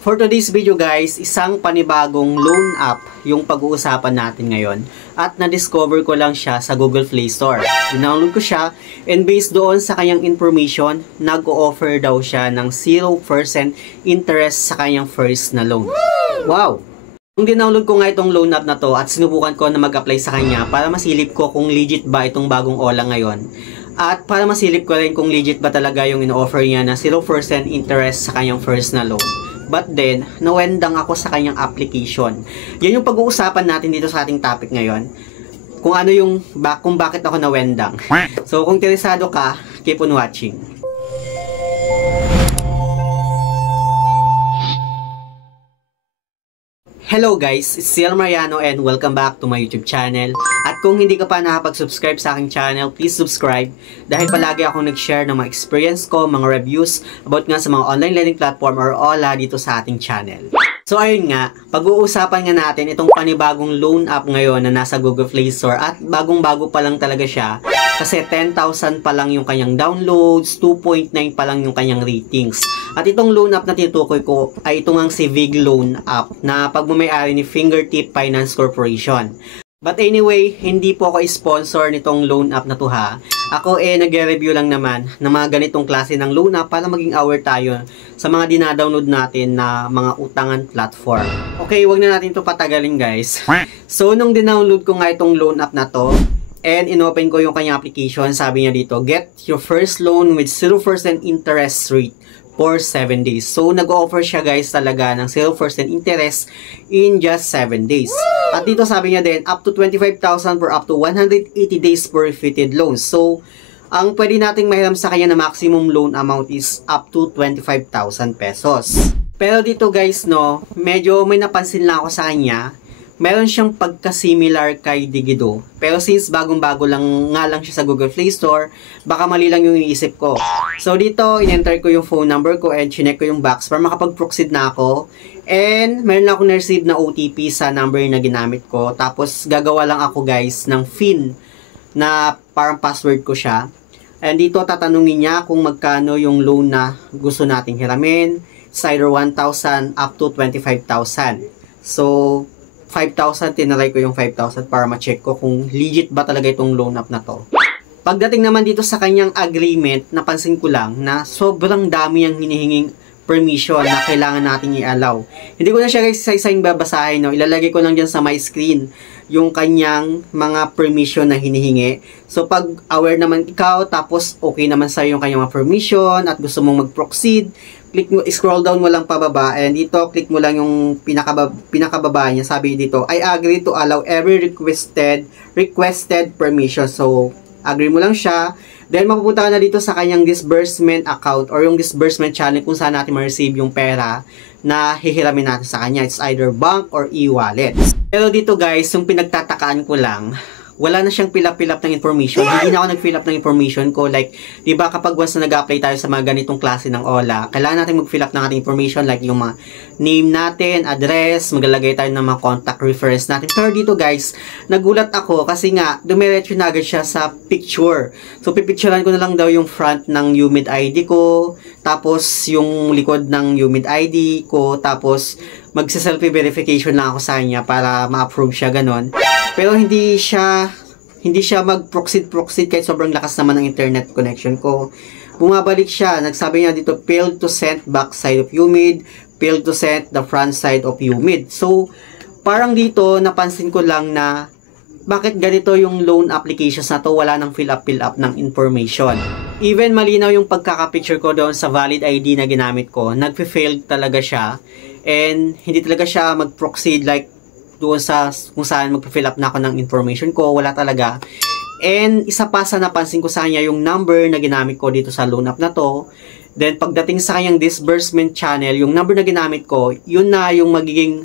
For today's video guys, isang panibagong loan app yung pag-uusapan natin ngayon. At na-discover ko lang siya sa Google Play Store. Download ko siya and based doon sa kanyang information, nag-o-offer daw siya ng 0% interest sa kanyang first na loan. Wow! Nung dinownload ko nga itong loan app na to at sinubukan ko na mag-apply sa kanya para masilip ko kung legit ba itong bagong Ola ngayon. At para masilip ko rin kung legit ba talaga yung ino-offer niya na 0% interest sa kanyang first na loan. But then, nawendang ako sa kanyang application. Yan yung pag-uusapan natin dito sa ating topic ngayon. Kung ano yung, kung bakit ako nawendang. So, kung interesado ka, keep on watching. Hello guys, it's Ciel Mariano and welcome back to my YouTube channel. At kung hindi ka pa nakapag-subscribe sa aking channel, please subscribe dahil palagi akong nag-share ng mga experience ko, mga reviews about nga sa mga online learning platform or OLA dito sa ating channel. So ayun nga, pag-uusapan nga natin itong panibagong loan app ngayon na nasa Google Play Store at bagong-bago pa lang talaga siya kasi 10,000 pa lang yung kanyang downloads, 2.9 pa lang yung kanyang ratings. At itong loan app na tinutukoy ko ay itong ang Civic Loan App na pagmamayari ni Fingertip Finance Corporation. But anyway, hindi po ako sponsor nitong loan app na to ha. Ako nagre-review lang naman ng mga ganitong klase ng loan app para maging aware tayo sa mga dinadownload natin na mga utangan platform. Okay, wag na natin to patagalin guys. So, nung dinownload ko nga itong loan app na to, and inopen ko yung kanyang application, sabi niya dito, get your first loan with 0% interest rate for 7 days. So, nag-offer siya guys talaga ng 0% interest in just 7 days. At dito sabi niya din, up to 25,000 for up to 180 days for refitted loans. So, ang pwede nating mahiram sa kanya na maximum loan amount is up to 25,000 pesos. Pero dito guys, no, medyo may napansin lang ako sa kanya. Meron siyang pagka-similar kay Digido. Pero since bagong-bago lang siya sa Google Play Store, baka mali lang yung iniisip ko. So dito, in-enter ko yung phone number ko and chinek ko yung box para makapag-proceed na ako. And meron lang akong na-receive na OTP sa number na ginamit ko. Tapos gagawa lang ako guys ng PIN na parang password ko siya. And dito tatanungin niya kung magkano yung loan na gusto nating hiramin. It's either 1,000 up to 25,000. So, 5,000, tinalay ko yung 5,000 para ma-check ko kung legit ba talaga itong loan app na to. Pagdating naman dito sa kanyang agreement, napansin ko lang na sobrang dami ang hinihinging permission na kailangan nating i-allow. Hindi ko na siya guys isa-isang babasahin, no? Ilalagay ko lang dyan sa my screen yung kanyang mga permission na hinihingi. So pag aware naman ikaw, tapos okay naman sa'yo yung kanyang mga permission at gusto mong mag-proceed, click mo, scroll down mo lang pababa and dito click mo lang yung pinakababa niya. Sabi dito, I agree to allow every requested permission. So, agree mo lang siya. Then, mapupunta ka na dito sa kanyang disbursement account or yung disbursement channel kung saan natin ma-receive yung pera na hihiramin natin sa kanya. It's either bank or e-wallet. Pero dito guys, yung pinagtatakaan ko lang, wala na siyang fill up ng information. Hindi na ako nag-fill up ng information ko. Like, di ba kapag once na nag-apply tayo sa mga ganitong klase ng OLA, kailangan natin mag-fill up ng ating information like yung mga name natin, address, maglalagay tayo ng mga contact reference natin. Pero dito guys, nagulat ako kasi nga, dumiretso na agad siya sa picture. So, pipicturean ko na lang daw yung front ng UMID ID ko, tapos yung likod ng UMID ID ko, tapos magsa-selfie verification lang ako sa kanya para ma-approve siya ganon. Pero hindi siya mag-proceed kahit sobrang lakas naman ng internet connection ko. Bumabalik siya. Nagsabi niya dito, failed to send back side of UMID, failed to send the front side of UMID. So, parang dito, napansin ko lang na bakit ganito yung loan applications na to, wala nang fill up ng information. Even malinaw yung pagkaka-picture ko doon sa valid ID na ginamit ko, nagpe-failed talaga siya. And hindi talaga siya mag-proceed like doon sa kung saan mag-fill up na ako ng information ko, wala talaga. And isa pa sa napansin ko sa kanya yung number na ginamit ko dito sa loan app na to. Then pagdating sa kanyang disbursement channel, yung number na ginamit ko, yun na yung magiging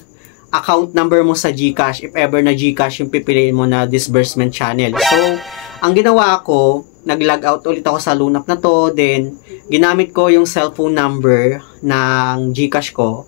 account number mo sa GCash if ever na GCash yung pipiliin mo na disbursement channel. So, ang ginawa ko, nag-log out ulit ako sa loan app na to, then ginamit ko yung cellphone number ng GCash ko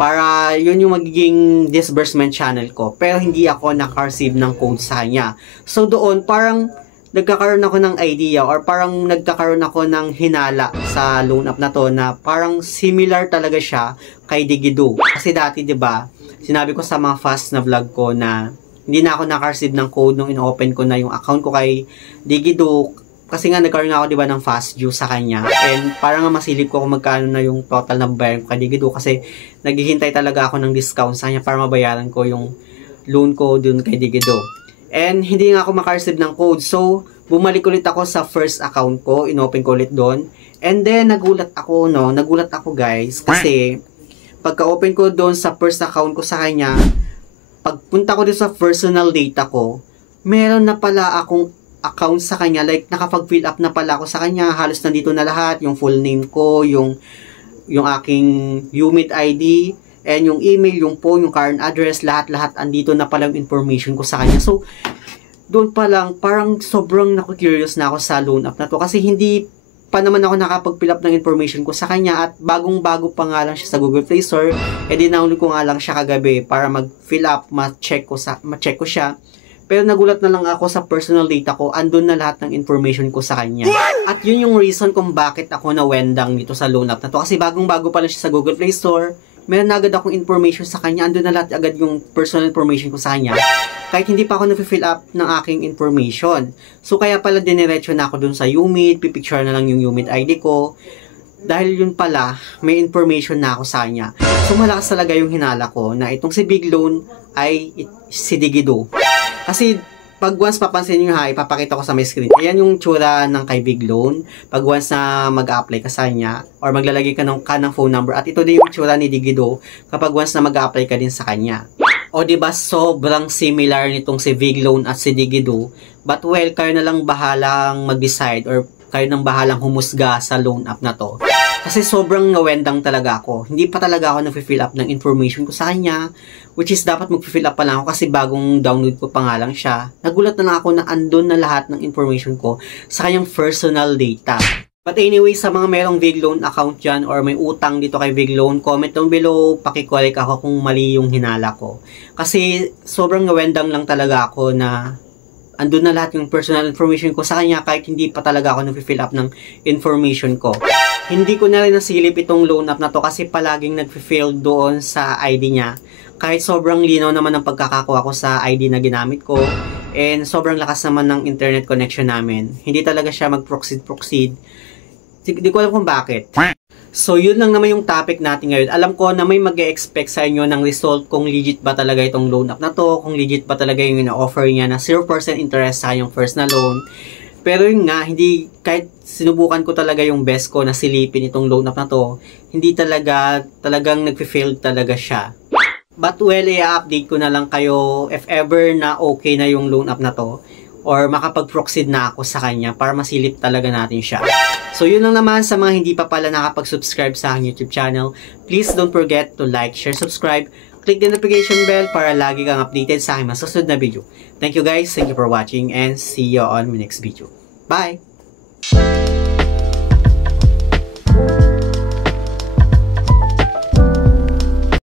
para yun yung magiging disbursement channel ko. Pero hindi ako naka-receive ng code sa kanya. So doon, parang nagkakaroon ako ng idea or parang nagkakaroon ako ng hinala sa loan app na to na parang similar talaga siya kay Digido. Kasi dati 'di ba, sinabi ko sa mga fast na vlog ko na hindi na ako naka-receive ng code nung in-open ko na yung account ko kay Digido. Kasi nga nagkaroon ako 'di ba ng fast due sa kanya. And parang nga masilip ko kung magkano na yung total na bayaran ko kay Digido kasi naghihintay talaga ako ng discount sa kanya para mabayaran ko yung loan ko dun kay Digido. And hindi nga ako maka-receive ng code. So, bumalik ulit ako sa first account ko, inopen ko ulit doon. And then nagulat ako guys kasi pagka-open ko doon sa first account ko sa kanya, pagpunta ko dito sa personal data ko, meron na pala akong account sa kanya, like nakapag-fill up na pala ako sa kanya, halos nandito na lahat, yung full name ko, yung aking UMID ID, and yung email, yung phone, yung current address, lahat andito na pala yung information ko sa kanya. So, doon pa lang, parang sobrang naku-curious na ako sa loan app na to, kasi hindi pa naman ako nakapag-fill up ng information ko sa kanya, at bagong-bago pa nga lang siya sa Google Play Store, download ko nga lang siya kagabi para mag-fill up, ma-check ko siya. Pero nagulat na lang ako sa personal data ko, andun na lahat ng information ko sa kanya. At yun yung reason kung bakit ako nawendang dito sa loan app na to. Kasi bagong-bago pa lang siya sa Google Play Store, meron na agad akong information sa kanya, andun na lahat agad yung personal information ko sa kanya. Kahit hindi pa ako na-fill up ng aking information. So kaya pala diniretso na ako dun sa UMID, pipicture na lang yung UMID ID ko. Dahil yun pala, may information na ako sa kanya. So malakas talaga yung hinala ko na itong si Big Loan ay si Digido. Kasi pag once papansin nyo ha, ipapakita ko sa my screen. Ayan yung tsura ng kay Big Loan. Pag once na mag-a-apply ka sa kanya or maglalagay ka ng phone number. At ito din yung tsura ni Digido kapag once na mag-a-apply ka din sa kanya. O diba sobrang similar nitong si Big Loan at si Digido. But well, kayo na lang bahalang mag-decide or kayo nang bahalang humusga sa loan app na to. Kasi sobrang nawendang talaga ako. Hindi pa talaga ako nag-fill up ng information ko sa kanya. Which is dapat mag-fill up pa lang ako kasi bagong download ko pa nga lang siya. Nagulat na lang ako na andun na lahat ng information ko sa kanyang personal data. But anyway, sa mga merong Big Loan account dyan or may utang dito kay Big Loan, comment down below, paki-correct ako kung mali yung hinala ko. Kasi sobrang nawendang lang talaga ako na andun na lahat yung personal information ko sa kanya kahit hindi pa talaga ako nag-fill up ng information ko. Hindi ko na rin nasilip itong loan app na to kasi palaging nag-fail doon sa ID niya. Kahit sobrang linaw naman ang pagkakakuha ko sa ID na ginamit ko and sobrang lakas naman ng internet connection namin. Hindi talaga siya mag-proceed. Hindi ko alam kung bakit. So, yun lang naman yung topic natin ngayon. Alam ko na may mag-e-expect sa inyo ng result kung legit ba talaga itong loan app na to, kung legit ba talaga yung ina-offer niya na 0% interest sa yung first na loan. Pero yun nga, hindi, kahit sinubukan ko talaga yung best ko na silipin itong loan app na to, hindi talagang nag-fail talaga siya. But well, i-update ko na lang kayo if ever na okay na yung loan app na to or makapag-proceed na ako sa kanya para masilip talaga natin siya. So yun lang naman sa mga hindi pa pala nakapag-subscribe sa aking YouTube channel. Please don't forget to like, share, subscribe. Click the notification bell para lagi kang updated sa aking masusunod na video. Thank you guys, thank you for watching and see you on my next video. Bye!